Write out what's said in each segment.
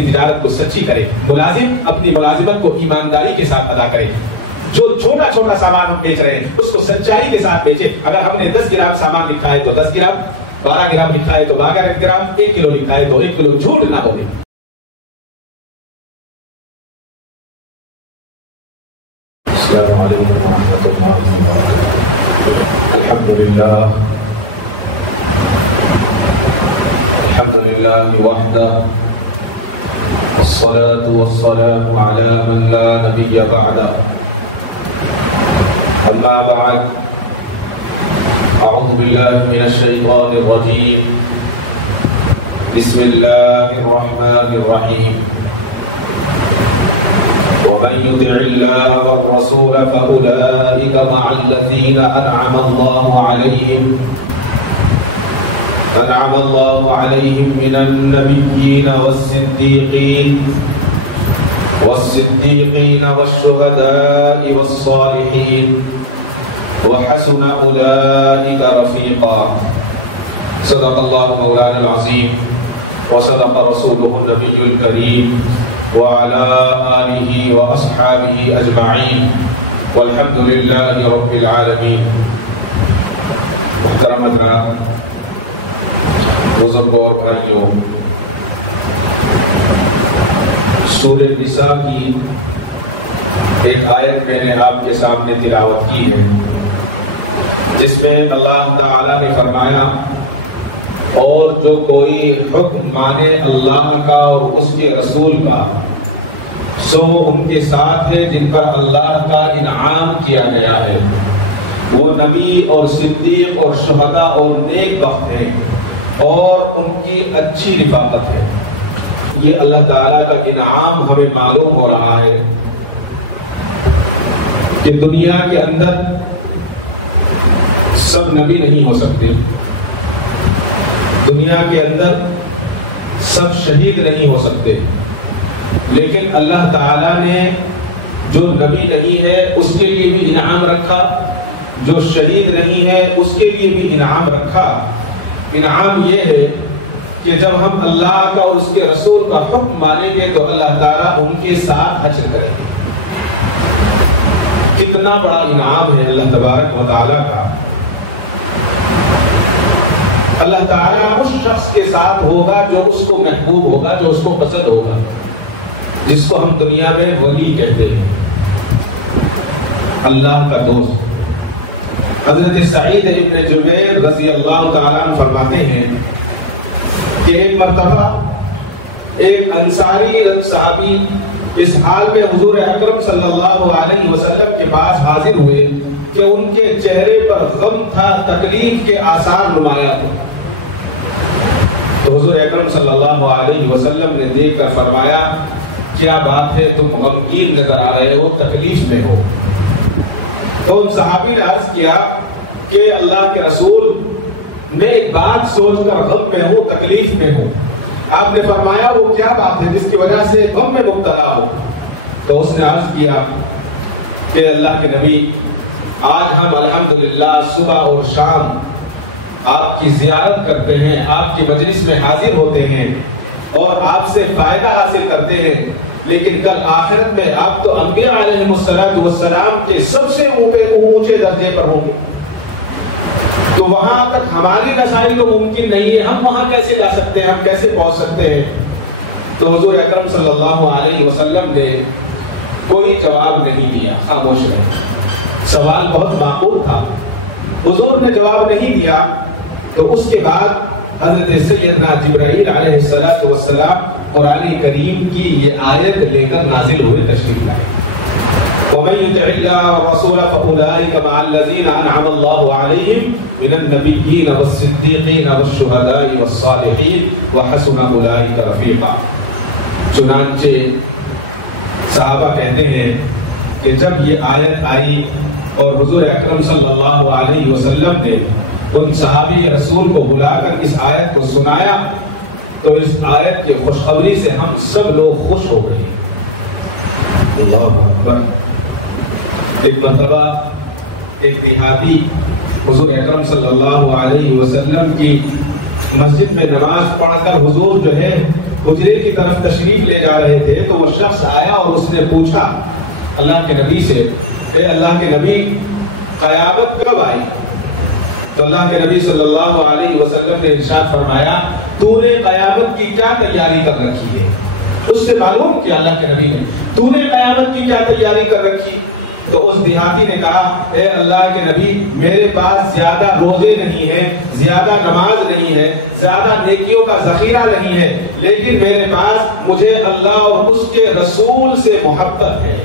تجارت کو سچی کرے، ملازم اپنی ملازمت کو ایمانداری کے ساتھ ادا کرے، جو چھوٹا چھوٹا سامان ہم بیچ رہے ہیں اس کو سچائی کے ساتھ بیچے۔ اگر ہم نے 10 گرام سامان لکھا ہے تو 10 گرام، 12 گرام لکھا ہے تو 12 گرام، 1 کلو لکھا ہے تو 1 کلو، جھوٹ نہ بولے۔ السلام علیکم ورحمۃ اللہ وبرکاتہ۔ الحمد للہ وحدہ، والصلاة والسلام على من لا نبی بعدہ، اما بعد، اعوذ باللہ من الشیطان الرجیم، بسم اللہ الرحمن الرحیم، ومن يطع الله والرسول فأولئك مع الذين أنعم الله عليهم من النبيين والصديقين والشهداء والصالحين وحسن أولئك رفيقا۔ صدق الله مولانا العظيم وصدق رسوله النبي الكريم وعلى آله وأصحابه أجمعين والحمد لله رب العالمين۔ محترم حضرات، بزرگوں اور بھائیوں، سورہ نساء کی ایک آیت میں نے آپ کے سامنے تلاوت کی ہے، جس میں اللہ تعالیٰ نے فرمایا، اور جو کوئی حکم مانے اللہ کا اور اس کے رسول کا، سو ان کے ساتھ ہے جن پر اللہ کا انعام کیا گیا ہے، وہ نبی اور صدیق اور شہداء اور نیک بخت ہیں، اور ان کی اچھی رفاقت ہے۔ یہ اللہ تعالیٰ کا انعام ہمیں معلوم ہو رہا ہے کہ دنیا کے اندر سب نبی نہیں ہو سکتے، دنیا کے اندر سب شہید نہیں ہو سکتے، لیکن اللہ تعالیٰ نے جو نبی نہیں ہے اس کے لیے بھی انعام رکھا، جو شہید نہیں ہے اس کے لیے بھی انعام رکھا۔ انعام یہ ہے کہ جب ہم اللہ کا اور اس کے رسول کا حکم مانیں گے تو اللہ تعالیٰ ان کے ساتھ حشر کریں گے۔ کتنا بڑا انعام ہے اللہ تبارک و تعالیٰ کا۔ اللہ تعالیٰ اس شخص کے ساتھ ہوگا جو اس کو محبوب ہوگا، جو اس کو پسند ہوگا، جس کو ہم دنیا میں ولی کہتے ہیں، اللہ کا دوست۔ حضرت سعید ابن جبیر رضی اللہ تعالیٰ عنہ فرماتے ہیں کہ ایک مرتبہ ایک انصاری صحابی اس حال میں حضور اکرم صلی اللہ علیہ وسلم کے پاس حاضر ہوئے کہ ان کے چہرے پر غم تھا، تکلیف کے آثار نمایاں تھے۔ تو حضور اکرم صلی اللہ علیہ وسلم نے دیکھ کر فرمایا، کیا بات ہے، تم غمگین نظر آ رہے ہو، تکلیف میں ہو۔ تو ان صحابی نے عرض کیا کہ اللہ کے رسول، میں ایک بات سوچ کر غم میں ہوں، تکلیف میں ہوں۔ آپ نے فرمایا وہ کیا بات ہے جس کی وجہ سے غم میں مبتلا ہو؟ تو اس نے عرض کیا کہ اللہ کے نبی، آج ہم الحمدللہ صبح اور شام آپ کی زیارت کرتے ہیں، آپ کی مجلس میں حاضر ہوتے ہیں اور آپ سے فائدہ حاصل کرتے ہیں، لیکن کل آخرت میں آپ تو انبیاء علیہ السلام کے سب سے اونچے درجے پر ہوں گے، تو وہاں تک ہماری رسائی تو ممکن نہیں ہے، ہم وہاں کیسے جا سکتے ہیں، ہم کیسے پہنچ سکتے ہیں؟ تو حضور اکرم صلی اللہ علیہ وسلم نے کوئی جواب نہیں دیا، خاموش رہے۔ سوال بہت معقول تھا، حضور نے جواب نہیں دیا۔ تو اس کے بعد حضرت سیدنا جبرائیل علیہ السلام قرآن کریم کی یہ آیت لے کر نازل ہوئے تشریف لائے، وَمَن يُطِعِ اللَّهَ وَالرَّسُولَ فَأُولَٰئِكَ مَعَ الَّذِينَ أَنْعَمَ اللَّهُ عَلَيْهِم مِّنَ النَّبِيِّينَ وَالصِّدِّيقِينَ وَالشُّهَدَاءِ وَالصَّالِحِينَ وَحَسُنَ أُولَٰئِكَ رَفِيقًا۔ چنانچہ صحابہ کہتے ہیں کہ جب یہ آیت آئی اور حضور اکرم صلی اللہ علیہ وسلم نے ان صحابی رسول کو بلا کر اس آیت کو سنایا تو اس آیت کی خوشخبری سے ہم سب لوگ خوش ہو گئے۔ اللہ اکبر۔ ایک مرتبہ ایک دیہاتی حضور اکرم صلی اللہ علیہ وسلم کی مسجد میں نماز پڑھ کر حضور جو ہے حجرے کی طرف تشریف لے جا رہے تھے تو وہ شخص آیا اور اس نے پوچھا اللہ کے نبی سے، اے اللہ کے نبی قیامت کب آئی؟ تو اللہ کے نبی صلی اللہ علیہ وسلم نے ارشاد فرمایا تو نے قیامت کی کیا تیاری کر رکھی ہے؟ اس سے معلوم کیا اللہ کے نبی نے تو نے قیامت کی کیا تیاری کر رکھی؟ تو اس دیہاتی نے کہا اے اللہ کے نبی میرے پاس زیادہ روزے نہیں ہیں، زیادہ نماز نہیں ہے، زیادہ نیکیوں کا ذخیرہ نہیں ہے، لیکن میرے پاس مجھے اللہ اور اس کے رسول سے محبت ہے،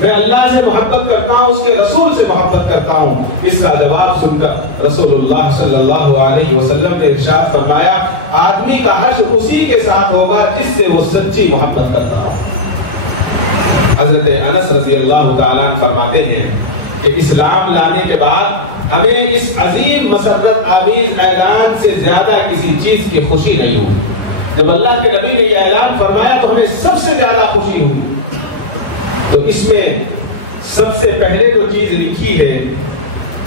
میں اللہ سے محبت کرتا ہوں، اس کے رسول سے محبت کرتا ہوں۔ اس کا جواب سن کر رسول اللہ صلی اللہ علیہ وسلم نے ارشاد فرمایا آدمی کا حشر اسی کے ساتھ ہوگا جس سے وہ سچی محبت کرتا ہو۔ حضرت انس رضی اللہ تعالیٰ فرماتے ہیں کہ اسلام لانے کے بعد ہمیں اس عظیم مسرت آمیز اعلان سے زیادہ کسی چیز کی خوشی نہیں ہوئی۔ جب اللہ کے نبی نے یہ اعلان فرمایا تو ہمیں سب سے زیادہ خوشی ہوئی۔ تو اس میں سب سے پہلے جو چیز لکھی ہے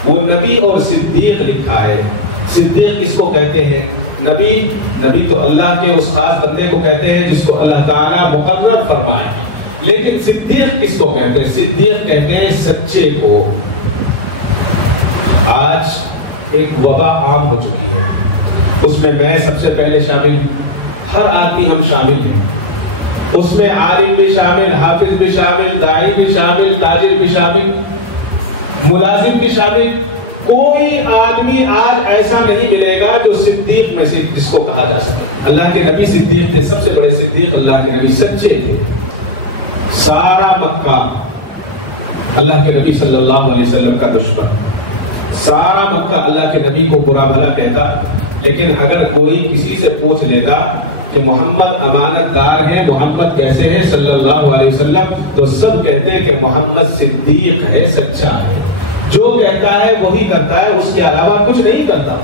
وہ نبی اور صدیق لکھا ہے۔ صدیق کس کو کہتے ہیں؟ نبی تو اللہ کے اس خاص بندے کو کہتے ہیں جس کو اللہ تعالیٰ مقرر فرمائے، لیکن صدیق کس کو کہتے ہیں؟ صدیق کہتے ہیں سچے کو۔ آج ایک وبا عام ہو چکی ہے، اس میں سب سے پہلے شامل، ہر آدمی ہم شامل ہیں، اس میں عالم بھی شامل، حافظ بھی شامل، داعی بھی شامل، تاجر بھی شامل، ملازم بھی شامل۔ کوئی آدمی آج ایسا نہیں ملے گا جو صدیق میں سے جس کو کہا جا سکے۔ اللہ کے نبی صدیق تھے، سب سے بڑے صدیق اللہ کے نبی سچے تھے۔ سارا مکہ اللہ کے نبی صلی اللہ علیہ وسلم کا دشمن، سارا مکہ اللہ کے نبی کو برا بھلا کہتا، لیکن اگر کوئی کسی سے پوچھ لیتا کہ محمد امانت دار ہیں، محمد کیسے ہیں صلی اللہ علیہ وسلم، تو سب کہتے ہیں کہ محمد صدیق ہے، سچا ہے، جو کہتا ہے وہی کرتا ہے، اس کے علاوہ کچھ نہیں کرتا۔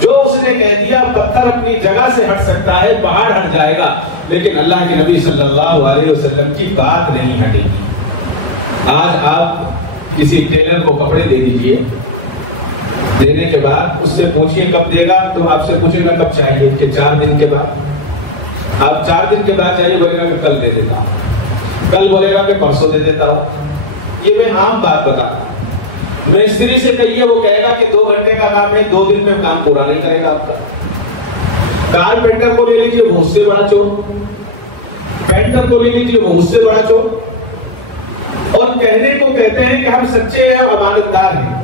جو اس نے کہہ دیا پتھر اپنی جگہ سے ہٹ سکتا ہے، پہاڑ ہٹ جائے گا، لیکن اللہ کے نبی صلی اللہ علیہ وسلم کی بات نہیں ہٹے گی۔ آج آپ کسی ٹیلر کو کپڑے دے دیجئے، دینے کے بعد اس سے پوچھئے کب دے گا، تو آپ سے پوچھے گا کب چاہیے، کہ 4 دن کے بعد۔ آپ 4 دن کے بعد چاہیے، بولے گا کہ کل دے دیتا ہوں، کل بولے گا کہ پرسوں دے دیتا ہوں۔ یہ میں عام بات بتا، مستری سے کہیے، وہ کہے گا کہ 2 گھنٹے کا کام ہے، 2 دن میں کام پورا نہیں کرے گا آپ کا۔ کارپینٹر کو لے لیجیے، وہ اس سے بڑا چور، پینٹر کو لے لیجیے، وہ اس سے بڑا چور، اور کہنے کو کہتے ہیں کہ ہم سچے ہیں اور امانت دار ہیں۔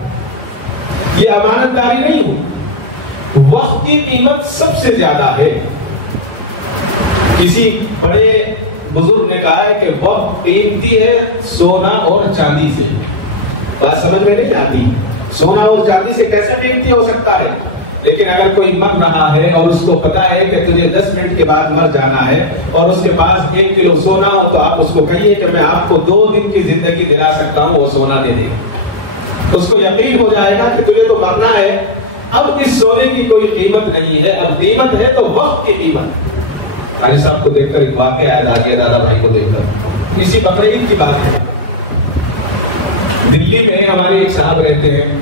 یہ امانت داری نہیں ہو، وقت کی قیمت سب سے زیادہ ہے۔ کسی بڑے بزرگ نے کہا ہے کہ وقت قیمتی ہے سونا اور چاندی سے۔ بات سمجھ میں نہیں آتی، سونا اور چاندی سے کیسے قیمتی ہو سکتا ہے؟ لیکن اگر کوئی مر رہا ہے اور اس کو پتا ہے کہ تجھے 10 منٹ کے بعد مر جانا ہے، اور اس کے پاس 1 کلو سونا ہو، تو آپ اس کو کہیے کہ میں آپ کو 2 دن کی زندگی دلا سکتا ہوں، وہ سونا دے دے گا۔ اس کو یقین ہو جائے گا کہ تجھے تو مرنا ہے، اب اس سونے کی کوئی قیمت نہیں ہے، اب قیمت ہے تو وقت کی قیمت۔ قاری صاحب کو دیکھ کر ایک واقعہ یاد آ گیا، دادا بھائی کو دیکھ کر، اسی بقرعید کی بات ہے۔ دلی میں ہمارے ایک صاحب رہتے ہیں،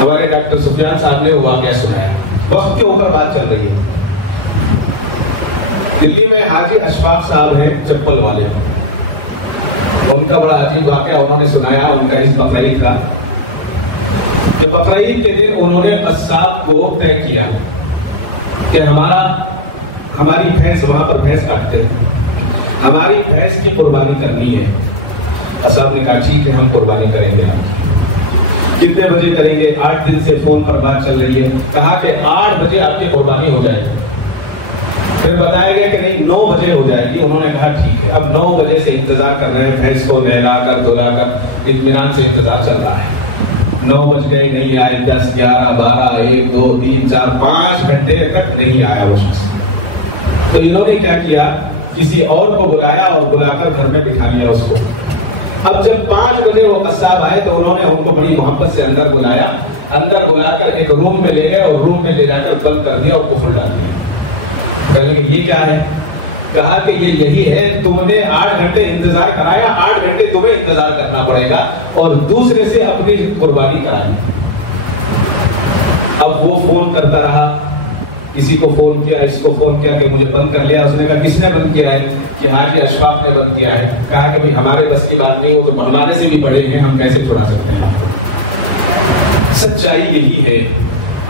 ہمارے ڈاکٹر سفیان صاحب نے وہ واقعہ سنایا، وقت کے اوپر بات چل رہی ہے۔ دلی میں حاجی اشفاق صاحب ہیں، چپل والے، ان کا بڑا عجیب واقعہ انہوں نے سنایا ان کا اس بقرعید کا، کہ بقرعید کے دن انہوں نے قصاب کو طے کیا کہ ہماری بھینس، وہاں پر بھینس کاٹتے ہیں، ہماری بھینس کی قربانی کرنی ہے۔ قصاب نے کہا ٹھیک ہے، ہم قربانی کریں گے۔ کتنے بجے کریں گے؟ 8 دن سے فون پر بات چل رہی ہے، کہا کہ 8 بجے آپ کی قربانی ہو جائے گی۔ پھر بتایا گیا کہ نہیں 9 بجے ہو جائے گی۔ انہوں نے کہا ٹھیک ہے، اب 9 بجے سے انتظار کر رہے ہیں، بھینس کو نہلا کر دھلا کر اطمینان سے انتظار چل رہا ہے۔ 9 بج گئے، نہیں آئے، 10، 11، 12، 1، 2، 3، 4، 5 گھنٹے تک نہیں آیا وہ شخص۔ تو انہوں نے کیا کیا، کسی اور کو بلایا اور بلا کر گھر میں بٹھا لیا اس کو۔ اب جب 5 بجے وہ قصاب آئے تو انہوں نے ان کو بڑی محبت سے اندر بلایا، اندر بلا کر ایک روم میں لے گئے اور روم میں لے جا کر بند کر دیا اور کفر ڈال دیا۔ کہنے کہ یہ کیا ہے؟ کہا کہ یہ یہی ہے، تم نے 8 گھنٹے انتظار کرایا، 8 گھنٹے تمہیں انتظار کرنا پڑے گا اور دوسرے سے اپنی قربانی کرانی۔ اب وہ فون کرتا رہا، کسی کو فون کیا، اس کو فون کیا کہ مجھے بند کر لیا. اس نے کہا کس نے بند کیا ہے؟ کہ حاجی اشفاق نے بند کیا ہے. کہا کہ بھائی ہمارے بس کی بات نہیں ہو تو ہمارے سے بھی بڑے ہیں، ہم کیسے چھڑا سکتے ہیں. سچائی یہی ہے.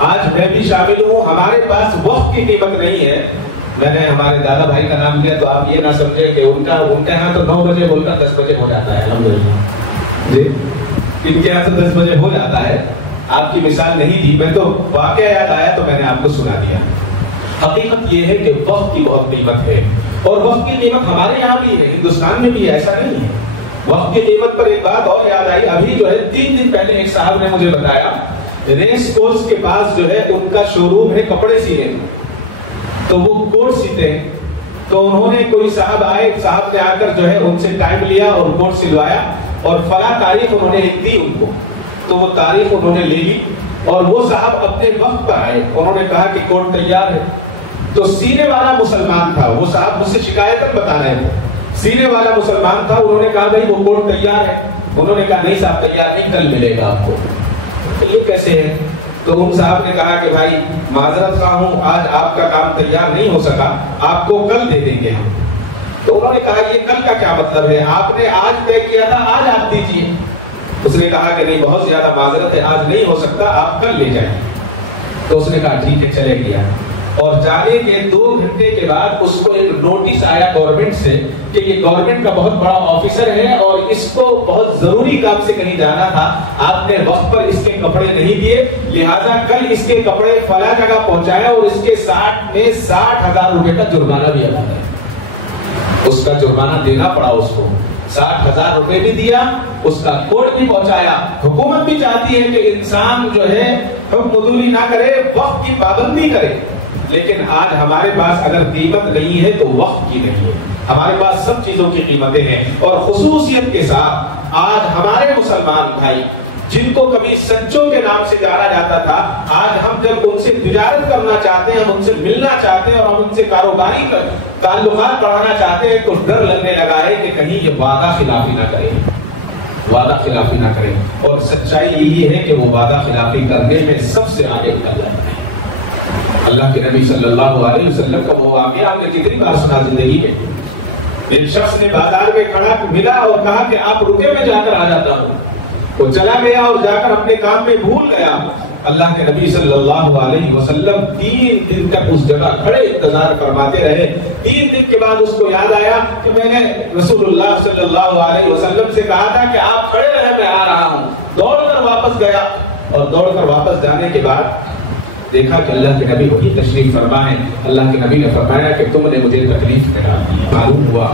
آج میں بھی شامل ہوں. ہمارے پاس وقت کی قیمت نہیں ہے. میں نے ہمارے دادا بھائی کا نام لیا تو آپ یہ نہ سمجھیں کہ ان کے یہاں تو 9 بجے بول کر 10 بجے ہو جاتا ہے. الحمدللہ جی، ان کے یہاں تو 10 بجے ہو جاتا ہے. آپ کی مثال نہیں تھی، میں تو واقعہ یاد آیا تو میں نے آپ کو سنا دیا. حقیقت یہ ہے کہ وقت کی بہت قیمت ہے، اور وقت کی قیمت ہمارے یہاں بھی ہے، ہندوستان میں بھی ہے، ایسا نہیں ہے. وقت کی قیمت پر ایک بات اور یاد آئی. ابھی جو ہے 3 دن پہلے ایک صاحب نے مجھے بتایا ریس کورس کے پاس جو ہے ان کا شو روم ہے کپڑے سینے میں، تو وہ کوٹ سیتے ہیں. تو انہوں نے کوئی صاحب آئے، صاحب نے آ کر جو ہے ان سے ٹائم لیا اور کوٹ سلوایا اور فلاں تاریخ انہوں نے ایک دی ان کو. تو وہ تاریخ انہوں نے لے لی اور وہ صاحب اپنے وقت پر آئے. انہوں نے کہا کہ کوٹ تیار ہے. تو سینے والا مسلمان تھا، وہ صاحب مجھ سے شکایت بتا رہے تھے. سینے والا مسلمان تھا. انہوں نے کہا بھائی وہ کوٹ تیار ہے. انہوں نے کہا نہیں صاحب تیار نہیں، کل ملے گا آپ کو. یہ کیسے ہے؟ تو ان صاحب نے کہا کہ بھائی معذرت خواہ ہوں، آج آپ کا کام تیار نہیں ہو سکا، آپ کو کل دے دیں گے ہم. تو انہوں نے کہا یہ کل کا کیا مطلب ہے؟ آپ نے آج طے کیا تھا، آج آپ دیجیے. اس نے کہا کہ نہیں بہت زیادہ معذرت ہے، آج نہیں ہو سکتا، آپ کل لے جائیں. تو اس نے کہا ٹھیک ہے چلے گیا. اور جانے کے 2 گھنٹے کے بعد اس کو ایک نوٹس آیا گورنمنٹ سے کہ یہ گورنمنٹ کا بہت بڑا آفیسر ہے اور اس کو بہت ضروری کام سے کہیں جانا تھا، آپ نے وقت پر اس کے کپڑے نہیں دیے، لہذا کل اس کے کپڑے فلاں جگہ پہنچایا اور اس کے 60,000 روپے کا جرمانہ بھی ادا کیا. اس کا جرمانہ دینا پڑا اس کو. 60,000 روپے بھی دیا، اس کا کوٹ بھی پہنچایا. حکومت بھی چاہتی ہے کہ انسان جو ہے حکم عدولی نہ کرے، وقت کی پابندی کرے. لیکن آج ہمارے پاس اگر قیمت نہیں ہے تو وقت کی نہیں ہے. ہمارے پاس سب چیزوں کی قیمتیں ہیں. اور خصوصیت کے ساتھ آج ہمارے مسلمان بھائی جن کو کبھی سچوں کے نام سے جانا جاتا تھا، آج ہم جب ان سے تجارت کرنا چاہتے ہیں، ہم ان سے ملنا چاہتے ہیں اور ہم ان سے کاروباری تعلقات بڑھانا چاہتے ہیں تو ڈر لگنے لگا ہے کہ کہیں یہ وعدہ خلافی نہ کرے، وعدہ خلافی نہ کرے. اور سچائی یہی ہے کہ وہ وعدہ خلافی کرنے میں سب سے آگے نکل جاتا ہے. اللہ کے نبی صلی اللہ علیہ وسلم کا وہ واقعہ آپ نے کتنی بار سنا زندگی میں. ایک شخص نے بازار میں کھڑا ملا اور کہا کہ آپ رکے میں جا کر آ جاتا ہوں. وہ چلا گیا اور جا کر اپنے کام میں بھول گیا. اللہ کے نبی صلی اللہ علیہ وسلم 3 دن تک اس جگہ کھڑے انتظار فرماتے رہے. 3 دن کے بعد اس کو یاد آیا کہ میں نے رسول اللہ صلی اللہ علیہ وسلم سے کہا تھا کہ آپ کھڑے رہے، میں آ رہا ہوں. دوڑ کر واپس گیا اور دوڑ کر واپس جانے کے بعد دیکھا کہ اللہ کے نبی وہی تشریف فرما ہے. اللہ کے نبی نے فرمایا کہ تم نے مجھے تکلیف میں ڈال دی. معلوم ہوا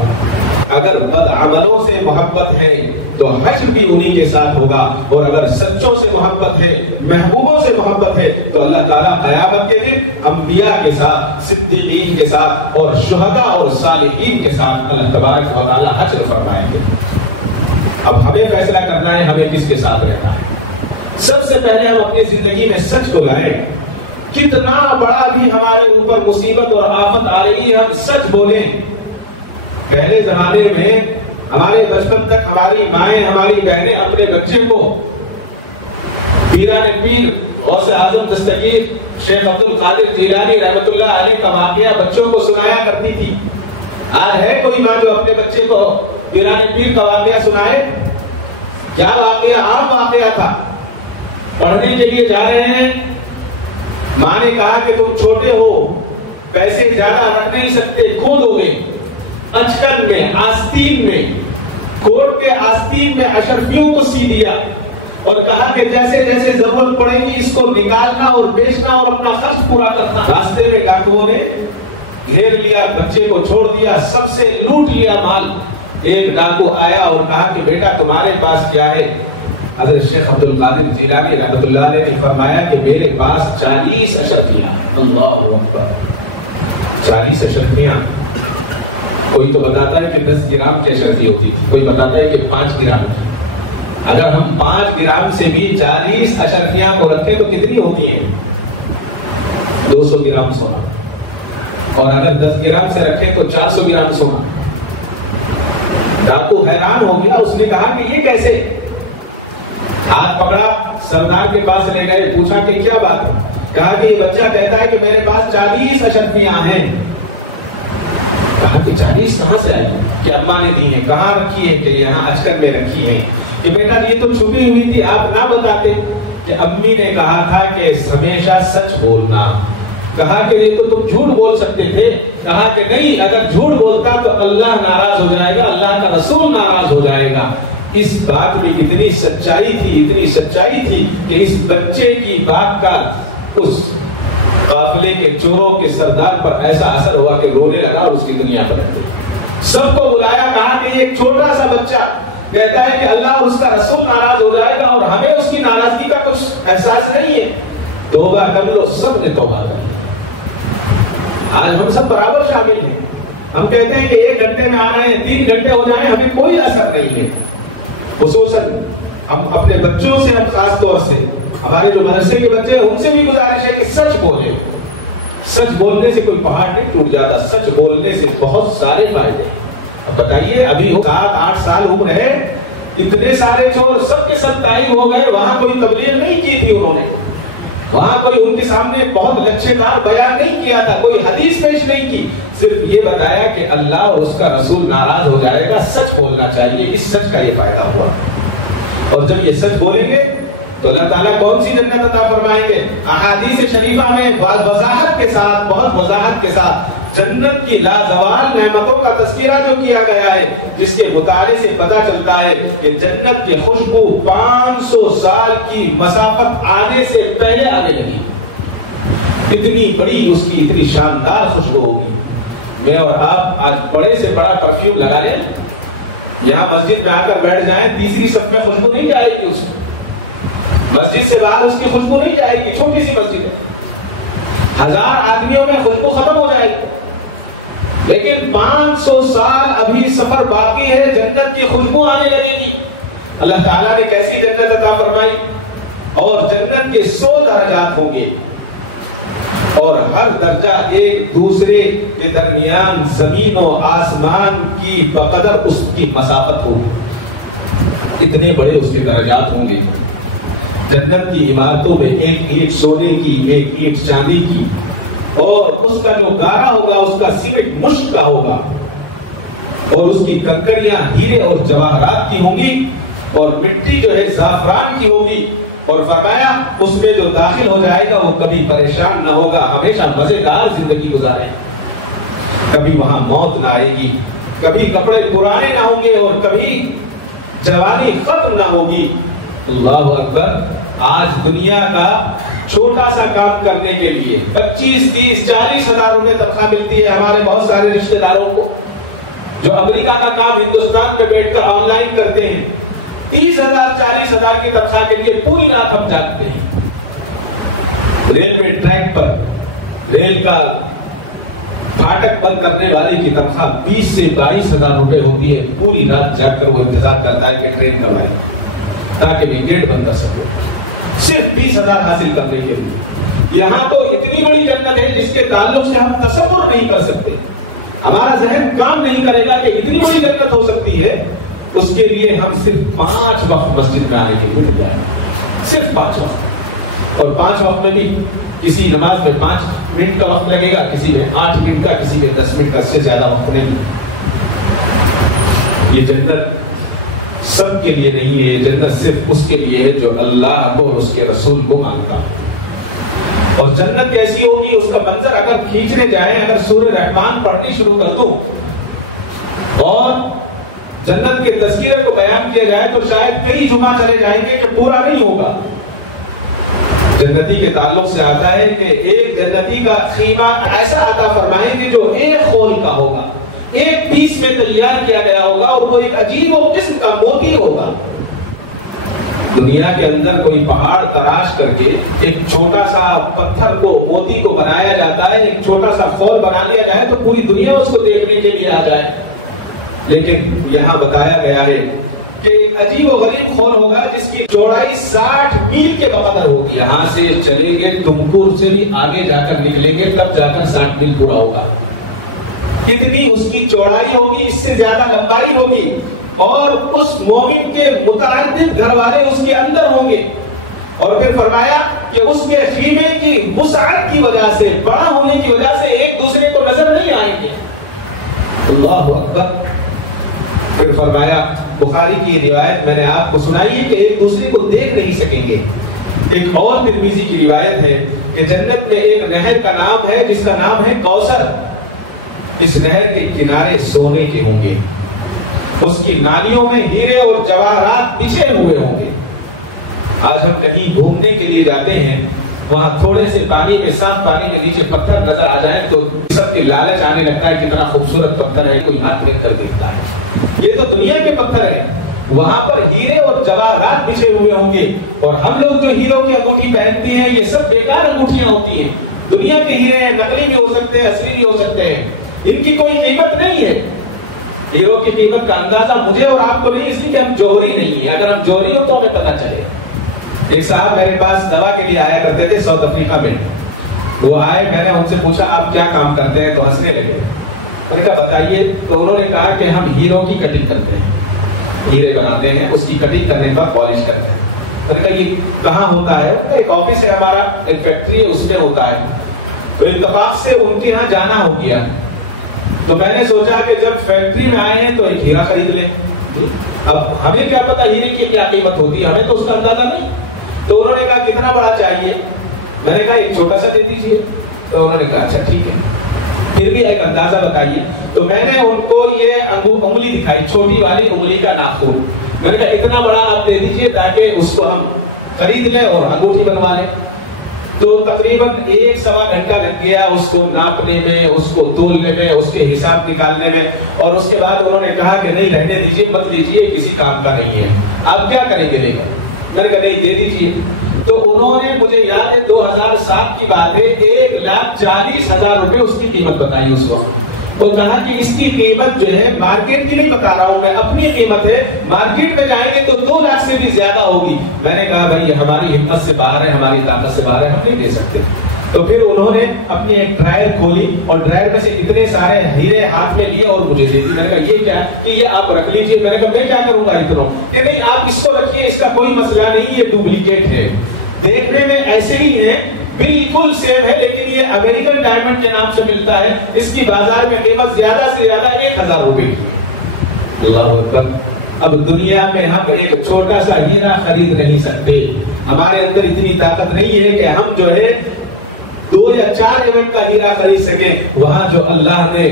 اگر بدعملوں سے محبت ہے تو حشر بھی انہی کے ساتھ ہوگا، اور اگر سچوں سے محبت ہے، محبوبوں سے محبت ہے تو اللہ تعالیٰ قیامت کے دن انبیاء کے ساتھ، صدیقین کے ساتھ اور شہداء اور صالحین کے ساتھ اللہ تبارک و تعالیٰ حشر فرمائیں گے. اب ہمیں فیصلہ کرنا ہے ہمیں کس کے ساتھ رہنا ہے. سب سے پہلے ہم اپنی زندگی میں سچ کو لائیں. کتنا بڑا بھی ہمارے اوپر مصیبت اور آفت آ رہی ہے، ہم سچ بولیں. پہلے زمانے میں ہمارے بچپن تک ہماری مائیں، ہماری بہنیں اپنے بچے کو پیران پیر غوث اعظم دستگیر شیخ عبد القادر جیلانی رحمۃ اللہ علیہ کا واقعہ بچوں کو سنایا کرتی تھی. آج ہے کوئی ماں جو اپنے بچے کو پیران پیر کا واقعہ سنائے؟ کیا واقعہ؟ عام واقعہ تھا. پڑھنے کے لیے جا رہے ہیں، ماں نے کہا کہ تم چھوٹے ہو، پیسے زیادہ رکھ نہیں سکتے، کھو دو گے. اچکن میں، آستین میں، کوٹ کے آستین میں اشرفیوں کو سی دیا اور کہا کہ جیسے جیسے ضرورت پڑے گی اس کو نکالنا اور بیچنا اور اپنا خرچ پورا کرنا. راستے میں ڈاکوؤں نے گھیر لیا، بچے کو چھوڑ دیا، سب سے لوٹ لیا مال. ایک ڈاکو آیا اور کہا کہ بیٹا تمہارے پاس کیا ہے؟ حضرت شیخ عبد القادر جیلانی رحمۃ اللہ علیہ نے فرمایا کہ میرے پاس 40 اشرفیاں. اللہ اکبر، 40 اشرفیاں. کوئی تو بتاتا ہے کہ 10 گرام کی اشرفی ہوتی تھی، کوئی بتاتا ہے کہ 5 گرام کی. اگر ہم 5 گرام سے بھی 40 اشرفیاں کو رکھیں تو کتنی ہوتی ہیں؟ 200 گرام سونا. اور اگر 10 گرام سے رکھیں تو 400 گرام سونا. ڈاکو حیران ہو گیا. اس نے کہا کہ یہ کیسے؟ ہاتھ پکڑا، سردار کے پاس لے گئے، پوچھا کہ کیا بات ہے؟ کہا کہ یہ بچہ کہتا ہے کہ میرے پاس 40 اشرفیاں ہیں. کہا کہ 40 کہاں سے آئی؟ کہ اماں نے دی ہیں. کہاں رکھی ہے؟ کہ یہاں اچکن میں رکھی ہیں. کہ بیٹا یہ تو چھپی ہوئی تھی، آپ نہ بتاتے. کہ امی نے کہا تھا کہ ہمیشہ سچ بولنا. کہا کہ یہ تو تم جھوٹ بول سکتے تھے. کہا کہ نہیں، اگر جھوٹ بولتا تو اللہ ناراض ہو جائے گا، اللہ کا رسول ناراض ہو جائے گا. اس بات میں اتنی سچائی تھی کہ اس بچے کی بات کا اس قافلے کے چوروں کے سردار پر ایسا اثر ہوا کہ رونے لگا اور اس کی دنیا پر رکھ دی. سب کو بلایا، کہا کہ ایک چھوٹا سا بچہ کہتا ہے کہ اللہ اور اس کا رسول ناراض ہو جائے گا اور ہمیں اس کی ناراضگی کا کچھ احساس نہیں ہے. توبہ کر لو. سب نے توبہ کر لی. آج ہم سب برابر شامل ہیں. ہم کہتے ہیں کہ 1 گھنٹے میں آ رہے ہیں، 3 گھنٹے ہو جائیں، ہمیں کوئی اثر نہیں ہے. خصوصاً ہم اپنے بچوں سے، ہم خاص طور سے ہمارے جو مدرسے کے بچے ہیں ان سے بھی گزارش ہے کہ سچ بولیں. سچ بولنے سے کوئی پہاڑ نہیں ٹوٹ جاتا. سچ بولنے سے بہت سارے فائدے. اب بتائیے، ابھی 7-8 سال عمر ہے، اتنے سارے چور سب کے سب تائب ہو گئے. وہاں کوئی تبلیغ نہیں کی تھی انہوں نے، وہاں کوئی ان کے سامنے بہت لچھے دار بیان نہیں کیا تھا، کوئی حدیث پیش نہیں کی. صرف یہ بتایا کہ اللہ اور اس کا رسول ناراض ہو جائے گا، سچ بولنا چاہیے. اس سچ کا یہ فائدہ ہوا. اور جب یہ سچ بولیں گے تو اللہ تعالیٰ کون سی جنت عطا فرمائیں گے؟ احادیث شریفہ میں وضاحت کے ساتھ، بہت وضاحت کے ساتھ جنت کی لازوال نعمتوں کا تذکرہ جو کیا گیا ہے، جس کے مطالعے سے پتہ چلتا ہے کہ جنت کی خوشبو 500 سال کی مسافت آنے سے پہلے آنے لگی. اتنی بڑی اس کی اتنی شاندار خوشبو ہوگی. میں اور آپ آج بڑے سے بڑا پرفیوم لگا لیں، یہاں مسجد میں آ کر بیٹھ جائیں، تیسری صف میں خوشبو نہیں جائے گی. اس مسجد سے باہر اس کی خوشبو نہیں جائے گی. چھوٹی سی مسجد ہے، 1000 آدمیوں میں خوشبو ختم ہو جائے گی. لیکن 500 سال ابھی سفر باقی ہے، جنت کی خوشبو آنے لگے گی. اللہ تعالیٰ نے کیسی جنت عطا فرمائی. اور جنت کے 100 درجات ہوں گے اور ہر درجہ ایک دوسرے کے درمیان زمین و آسمان کی بقدر اس کی مسافت ہوگی. اتنے بڑے اس کے درجات ہوں گے. جنت کی عمارتوں میں ایک اینٹ سونے کی، ایک اینٹ چاندی کی، اور اس کا جو گارا ہوگا اس کا سیمنٹ مشک کا ہوگا، اور اس کی کنکریاں ہیرے اور جواہرات کی ہوں گی، اور مٹی جو ہے زعفران کی ہوگی. اور فرمایا اس میں جو داخل ہو جائے گا وہ کبھی پریشان نہ ہوگا، ہمیشہ مزیدار زندگی گزارے. کبھی وہاں موت نہ آئے گی، کبھی کپڑے پرانے نہ ہوں گے، اور کبھی جوانی ختم نہ ہوگی. اللہ اکبر. آج دنیا کا چھوٹا سا کام کرنے کے لیے 25, 30, 40 ہزار روپے تنخواہ ملتی ہے ہمارے بہت سارے رشتہ داروں کو، جو امریکہ کا کام ہندوستان میں بیٹھ کر آن لائن کرتے ہیں. 30,000 40,000 کی تنخواہ کے لیے پوری رات ہم جاگتے ہیں. ریلوے ٹریک پر ریل کا پھاٹک بند کرنے والے کی تنخواہ 20 سے 22,000 روپے ہوتی ہے. پوری رات جاگ کر وہ انتظار کرتا ہے کہ ٹرین کب آئے تاکہ میں گیٹ بند کر سکوں، صرف 20,000 حاصل کرنے کے لیے. یہاں تو اتنی بڑی جنت ہے جس کے تعلق سے ہم تصور نہیں کر سکتے. ہمارا ذہن کام نہیں کرے گا کہ اتنی بڑی جنت ہو سکتی ہے. اس کے لیے ہم صرف 5 وقت مسجد میں آنے کے لیے جائیں، صرف 5 وقت. اور 5 وقت میں بھی کسی نماز میں 5 منٹ کا وقت لگے گا، کسی میں 8 منٹ کا، کسی میں 10 منٹ کا، اس سے زیادہ وقت نہیں. یہ جنت سب کے لیے نہیں ہے. جنت صرف اس کے لیے ہے جو اللہ کو اور اس کے رسول کو مانتا ہے. اور جنت کیسی ہوگی اس کا منظر اگر کھینچنے جائیں، اگر سورہ رحمان پڑھنی شروع کر دوں اور جنت کے تذکرے کو بیان کیا جائے تو شاید کئی جمعہ چلے جائیں گے کہ پورا نہیں ہوگا. جنتی کے تعلق سے آتا ہے کہ ایک جنتی کا خیمہ ایسا عطا فرمائیں گے جو 1 خول کا ہوگا، 1 پیس میں تیار کیا گیا ہوگا، اور وہ ایک عجیب و قسم کا موتی ہوگا. دنیا کے اندر کوئی پہاڑ تراش کر کے ایک چھوٹا سا پتھر کو، موتی کو بنایا جاتا ہے، ایک چھوٹا سا خول بنا لیا جائے تو پوری دنیا اس کو دیکھنے کے لیے آ جائے. لیکن یہاں بتایا گیا ہے کہ ایک عجیب و غریب خول ہوگا جس کی چوڑائی 60 میل کے بقدر ہوگی. یہاں سے چلیں گے تمکور سے بھی آگے جا کر نکلیں گے تب جا کر 60 میل پورا ہوگا. کتنی اس کی چوڑائی ہوگی، اس سے زیادہ لمبائی ہوگی، اور اس مومن کے متعدد گھر والے اس کے اندر ہوں گے. اور پھر فرمایا کہ اس کے خیمے کی وسعت کی وجہ سے، بڑا ہونے کی وجہ سے ایک دوسرے کو نظر نہیں آئیں گے۔ اللہ اکبر۔ پھر فرمایا، بخاری کی روایت میں نے آپ کو سنائی ہے کہ ایک دوسرے کو دیکھ نہیں سکیں گے۔ ایک اور ترمذی کی روایت ہے کہ جنت میں ایک نہر کا نام ہے جس کا نام ہے کوثر، اس نہر کے کنارے سونے کے ہوں گے، اس کی نالیوں میں ہیرے اور جواہرات بچھے ہوئے ہوں گے۔ آج ہم کہیں گھومنے کے لیے جاتے ہیں، وہاں تھوڑے سے پانی میں، صاف پانی کے نیچے پتھر نظر آ جائیں تو سب کے لالچ آنے لگتا ہے، کتنا خوبصورت پتھر ہے، کوئی ہاتھ رکھ کر دیکھتا ہے۔ یہ تو دنیا کے پتھر ہیں، وہاں پر ہیرے اور جواہرات بچھے ہوئے ہوں گے، اور ہم لوگ جو ہیروں کی انگوٹھی پہنتے ہیں یہ سب بیکار انگوٹھیاں ہوتی ہیں۔ دنیا کے ہیرے ہیں، نقلی بھی ہو سکتے ہیں، اصلی بھی ہو سکتے ہیں، ان کی کوئی قیمت نہیں ہے۔ ہیرو کی قیمت کا اندازہ مجھے اور آپ کو نہیں، اس لیے کہ ہم جوہری نہیں ہیں۔ اگر ہم جوہری ہو تو ہمیں پتہ چلے۔ ایک صاحب میرے پاس دوا کے لیے آیا کرتے تھے ساؤتھ افریقہ میں، وہ آئے، میں نے ان سے پوچھا آپ کیا کام کرتے ہیں، تو ہنسنے لگے۔ میں نے کہا بتائیے، تو انہوں نے کہا کہ ہم ہیرو کی کٹنگ کرتے ہیں، ہیرے بناتے ہیں، اس کی کٹنگ کرنے پر پالش کرتے ہیں۔ میں نے کہا یہ کہاں ہوتا ہے؟ ایک آفس ہے ہمارا، ایک فیکٹری ہے، اس میں ہوتا ہے۔ تو اتفاق سے ان کے یہاں جانا ہو گیا، تو میں نے سوچا کہ جب فیکٹری میں آئے ہیں تو ایک ہیرا خرید لیں۔ اب ہمیں کیا پتا ہیرے کی کیا قیمت ہوتی ہے، ہمیں تو اس کا اندازہ نہیں۔ تو انہوں نے کہا کتنا بڑا چاہیے؟ میں نے کہا ایک چھوٹا سا دے دیجیے۔ تو انہوں نے کہا اچھا ٹھیک ہے، پھر بھی ایک اندازہ بتائیے۔ تو میں نے ان کو یہ انگلی دکھائی، چھوٹی والی انگلی کا ناخن۔ میں نے کہا اتنا بڑا آپ دے دیجیے تاکہ اس کو ہم خرید لیں اور انگوٹھی بنوا لیں۔ تو تقریباً 1-1.25 گھنٹہ لگ گیا اس کو ناپنے میں، اس کو تولنے میں، اس کے حساب نکالنے میں، اور اس کے بعد انہوں نے کہا کہ نہیں رہنے دیجیے، مت لیجیے، کسی کام کا نہیں ہے، آپ کیا کریں گے لے کر؟ میں نے کہا نہیں دے دیجیے۔ تو انہوں نے، مجھے یاد ہے 2007 کی بات ہے، 1,40,000 روپے اس کی قیمت بتائی اس وقت۔ وہ کہا کہ اس کی قیمت جو ہے مارکیٹ کی نہیں بتا رہا ہوں میں، اپنی قیمت ہے، مارکیٹ میں جائیں گے تو 2 لاکھ سے بھی زیادہ ہوگی۔ میں نے کہا بھائی ہماری ہمت سے باہر ہے، ہماری طاقت سے باہر ہے، ہم نہیں دے سکتے۔ تو پھر انہوں نے اپنی ایک ڈرائر کھولی اور ڈرائر میں سے اتنے سارے ہیرے ہاتھ میں لیے اور مجھے دے دی۔ میں نے کہا یہ کیا؟ کہ یہ آپ رکھ لیجیے۔ میں نے کہا میں کیا کروں گا اتنوں؟ کہ نہیں آپ اس کو رکھیے، اس کا کوئی مسئلہ نہیں، یہ ڈپلیکیٹ ہے، دیکھنے میں ایسے ہی ہے، بالکل سیم ہے، لیکن یہ امریکن ڈائمنڈ کے نام سے ملتا ہے، اس کی بازار میں قیمت زیادہ سے زیادہ 1,000 روپے کی۔ اللہ اکبر۔ اب دنیا میں ہم ایک چھوٹا سا ہیرا خرید نہیں سکتے، ہمارے اندر اتنی طاقت نہیں ہے کہ ہم جو ہے 2 یا 4 ایونٹ کا ہیرا خرید سکیں۔ وہاں جو اللہ نے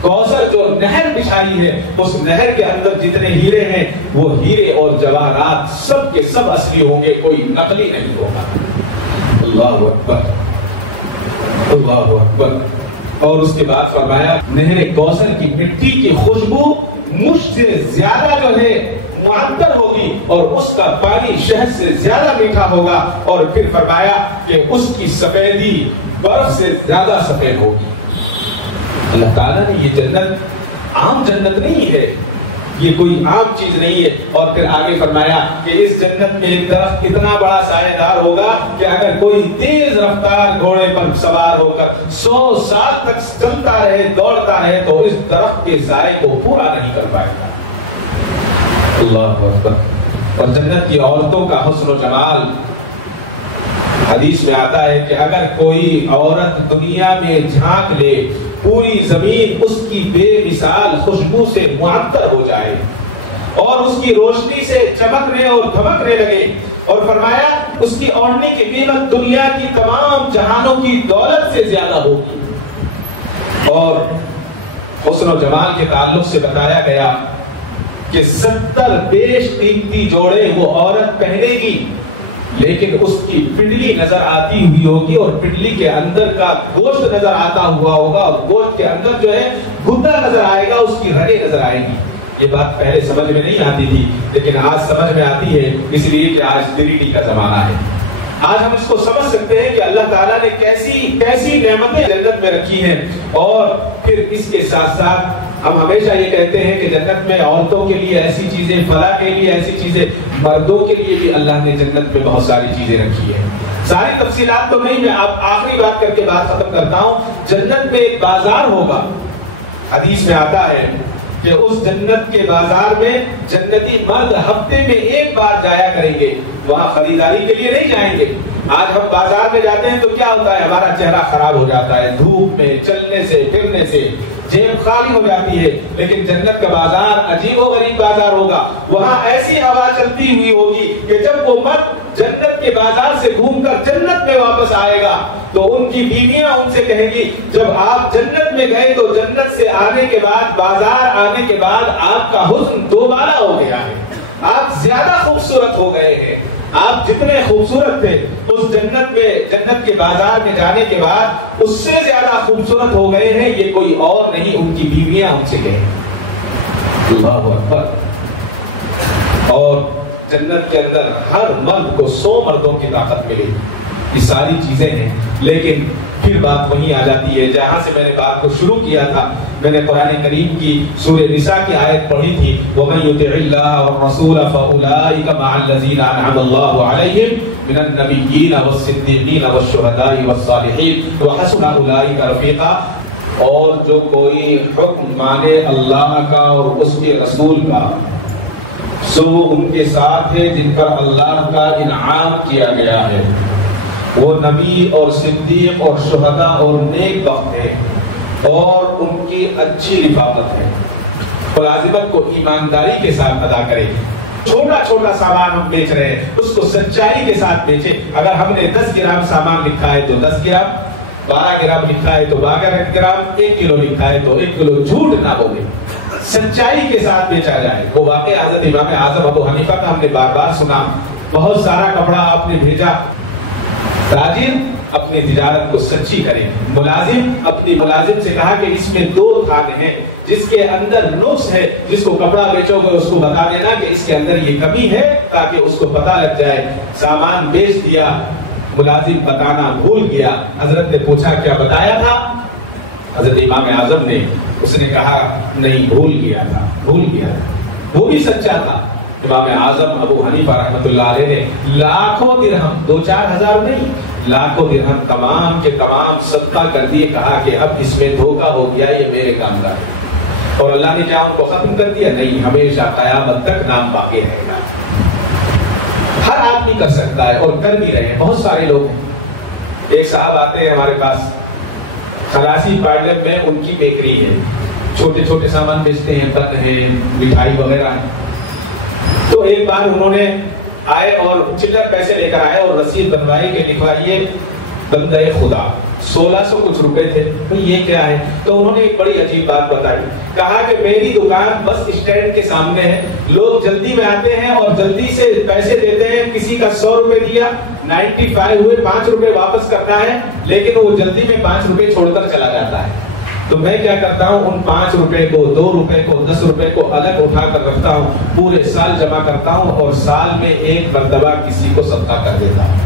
کوثر جو نہر بچھائی ہے، اس نہر کے اندر جتنے ہیرے ہیں وہ ہیرے اور جواہرات سب کے سب اصلی ہوں گے، کوئی نقلی نہیں ہوگا۔ اللہ اکبر، اللہ اکبر۔ اور اس کے بعد فرمایا نہر کوثر کی مٹی کی خوشبو مجھ سے زیادہ جو ہے معطر ہوگی، اور اس کا پانی شہد سے زیادہ میٹھا ہوگا، اور پھر فرمایا کہ اس کی سفیدی برف سے زیادہ سفید ہوگی۔ اللہ تعالیٰ نے یہ جنت عام جنت نہیں ہے، یہ کوئی عام چیز نہیں ہے۔ اور پھر آگے فرمایا کہ اس جنت میں ایک درخت اتنا بڑا سایہ دار ہوگا کہ اگر کوئی تیز رفتار گھوڑے پر سوار ہو کر 100 سال تک چلتا رہے، دوڑتا رہے، تو اس درخت کے سائے کو پورا نہیں کر پائے گا۔ اللہ اکبر۔ اور جنت کی عورتوں کا حسن و جمال، حدیث میں آتا ہے کہ اگر کوئی عورت دنیا میں جھانک لے، پوری زمین اس کی بے مثال خوشبو سے معطر ہو جائے اور اس کی روشنی سے چمکنے اور دھمکنے لگے، اور فرمایا اس کی اوڑھنے کی قیمت دنیا کی تمام جہانوں کی دولت سے زیادہ ہوگی۔ اور حسن و جمال کے تعلق سے بتایا گیا کہ 70 بیش قیمتی جوڑے وہ عورت پہنے گی، لیکن اس کی پنڈلی نظر آتی ہوئی ہوگی، اور پنڈلی کے اندر کا گوشت نظر آتا ہوا ہوگا، اور گوشت کے اندر جو ہے گدا نظر آئے گا، اس کی رگیں نظر آئیں گی۔ یہ بات پہلے سمجھ میں نہیں آتی تھی، لیکن آج سمجھ میں آتی ہے، اس لیے کہ آج 3D کا زمانہ ہے۔ آج ہم اس کو سمجھ سکتے ہیں کہ اللہ تعالیٰ نے کیسی نعمتیں جنت میں رکھی ہیں۔ اور پھر اس کے ساتھ ساتھ ہم ہمیشہ یہ کہتے ہیں کہ جنت میں عورتوں کے لیے ایسی چیزیں، فلاح کے لیے ایسی چیزیں، مردوں کے لیے بھی اللہ نے جنت میں بہت ساری چیزیں رکھی ہیں۔ ساری تفصیلات تو نہیں، میں اب آخری بات کر کے بات ختم کرتا ہوں۔ جنت میں ایک بازار ہوگا، حدیث میں آتا ہے کہ اس جنت کے بازار میں جنتی مرد ہفتے میں ایک بار جایا کریں گے، وہاں خریداری کے لیے نہیں جائیں گے۔ آج ہم بازار میں جاتے ہیں تو کیا ہوتا ہے، ہمارا چہرہ خراب ہو جاتا ہے، دھوپ میں چلنے سے پھرنے سے جیب خالی ہو جاتی ہے۔ لیکن جنت کا بازار عجیب و غریب بازار ہوگا، وہاں ایسی ہوا چلتی ہوئی ہوگی کہ جب وہ مرد جنت کے بازار سے گھوم کر جنت میں واپس آئے گا تو ان کی بیویاں ان سے کہیں گی جب آپ جنت میں گئے تو جنت سے آنے کے بعد، بازار آنے کے بعد آپ کا حسن دوبارہ ہو گیا ہے، آپ زیادہ خوبصورت ہو گئے ہیں، آپ جتنے خوبصورت تھے اس جنت میں، جنت کے بازار میں جانے کے بعد اس سے زیادہ خوبصورت ہو گئے ہیں، یہ کوئی اور نہیں، ان کی بیویاں ان سے کہیں۔ اللہ اکبر۔ اور جنت کے اندر ہر مرد کو 100 مردوں کی طاقت ملے، یہ ساری چیزیں ہیں۔ لیکن پھر بات وہیں آ جاتی ہے جہاں سے میں نے بات کو شروع کیا تھا۔ میں نے قرآن کریم کی سورہ نساء کی آیت پڑھی تھی، وَمَن يُطِعِ اللَّهَ وَالرَّسُولَ فَأُولَٰئِكَ مَعَ الَّذِينَ أَنْعَمَ اللَّهُ عَلَيْهِمْ مِنَ النَّبِيِّينَ وَالصِّدِّيقِينَ وَالشُّهَدَاءِ وَالصَّالِحِينَ وَحَسُنَ أُولَٰئِكَ رَفِيقًا۔ اور جو کوئی حکم مانے اللہ کا اور اس کے رسول کا، سو ان کے ساتھ ہے جن پر اللہ کا انعام کیا گیا ہے، وہ نبی اور صدیق اور شہداء اور نیک بخت ہے، اور ان کی اچھی رفاقت ہے۔ ملازمت کو ایمانداری کے ساتھ ادا کرے، چھوٹا چھوٹا سامان ہم بیچ رہے ہیں اس کو سچائی کے ساتھ بیچے۔ اگر ہم نے 10 گرام سامان لکھا ہے تو 10 گرام، 12 گرام لکھا ہے تو 12 گرام، 1 کلو لکھا ہے تو 1 کلو، جھوٹ نہ بولے، سچائی کے ساتھ بیچا جائے۔ وہ واقعہ حضرت امام اعظم ابو حنیفہ کا ہم نے بار بار سنا، بہت سارا کپڑا آپ نے بھیجا، تاجر اپنی تجارت کو سچی کرے، ملازم اپنی ملازم سے کہا کہ اس میں 2 تھانے ہیں، جس کے اندر نقص ہے، جس کو کپڑا بیچو گے اس کو بتا دینا کہ اس کے اندر یہ کمی ہے تاکہ اس کو پتہ لگ جائے۔ سامان بیچ دیا، ملازم بتانا بھول گیا، حضرت نے پوچھا کیا بتایا تھا؟ حضرت امام اعظم نے، اس نے کہا نہیں، بھول گیا تھا، بھول گیا تھا، وہ بھی سچا تھا۔ امام اعظم ابو حنیفہ رحمۃ اللہ علیہ نے لاکھوں درہم، 2-4 ہزار نہیں، لاکھوں درہم تمام کے تمام صدقہ کر دیے، کہا کہ اب اس میں دھوکہ ہو گیا، یہ میرے کام کا ہے۔ اور اللہ نے کیا ان کو ختم کر دیا؟ نہیں، ہمیشہ قیامت تک نام باقی رہے گا۔ ہر آدمی کر سکتا ہے اور کر بھی رہے ہیں، بہت سارے لوگ ہیں۔ ایک صاحب آتے ہیں ہمارے پاس، خلاصی پارلر میں ان کی بیکری ہے، چھوٹے چھوٹے سامان بیچتے ہیں، بن ہیں، مٹھائی وغیرہ ہیں۔ تو ایک بار انہوں نے آئے اور چلر پیسے لے کر آئے اور رسید بنوائی کہ لکھوائیے بندہ خدا، 1600 کچھ روپے تھے، یہ کیا ہے؟ تو انہوں نے ایک بڑی عجیب بات بتائی، کہا کہ میری دکان بس اسٹینڈ کے سامنے ہے، لوگ جلدی میں آتے ہیں اور جلدی سے پیسے دیتے ہیں، کسی کا 100 روپے دیا، 95 ہوئے، 5 روپے واپس کرتا ہے، لیکن وہ جلدی میں 5 روپے چھوڑ کر چلا جاتا ہے۔ تو میں کیا کرتا ہوں، ان 5 روپے کو، 2 روپے کو، 10 روپے کو الگ اٹھا کر رکھتا ہوں، پورے سال جمع کرتا ہوں اور سال میں ایک مرتبہ کسی کو صدقہ کر دیتا ہوں۔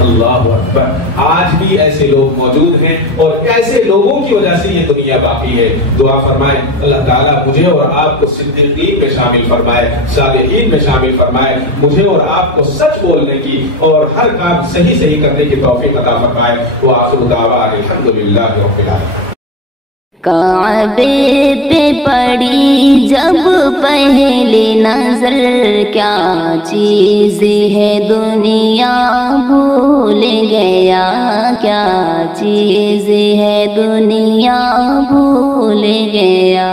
اللہ اکبر۔ آج بھی ایسے لوگ موجود ہیں اور ایسے لوگوں کی وجہ سے یہ دنیا باقی ہے۔ دعا فرمائے اللہ تعالیٰ مجھے اور آپ کو صدیقین میں شامل فرمائے، صالحین میں شامل فرمائے، مجھے اور آپ کو سچ بولنے کی اور ہر کام صحیح صحیح کرنے کی توفیق عطا فرمائے۔ وآخر دعوانا الحمدللہ رب العالمین۔ کعبے پہ پڑی جب پہلی نظر، کیا چیز ہے دنیا بھول گیا، کیا چیز ہے دنیا بھول گیا۔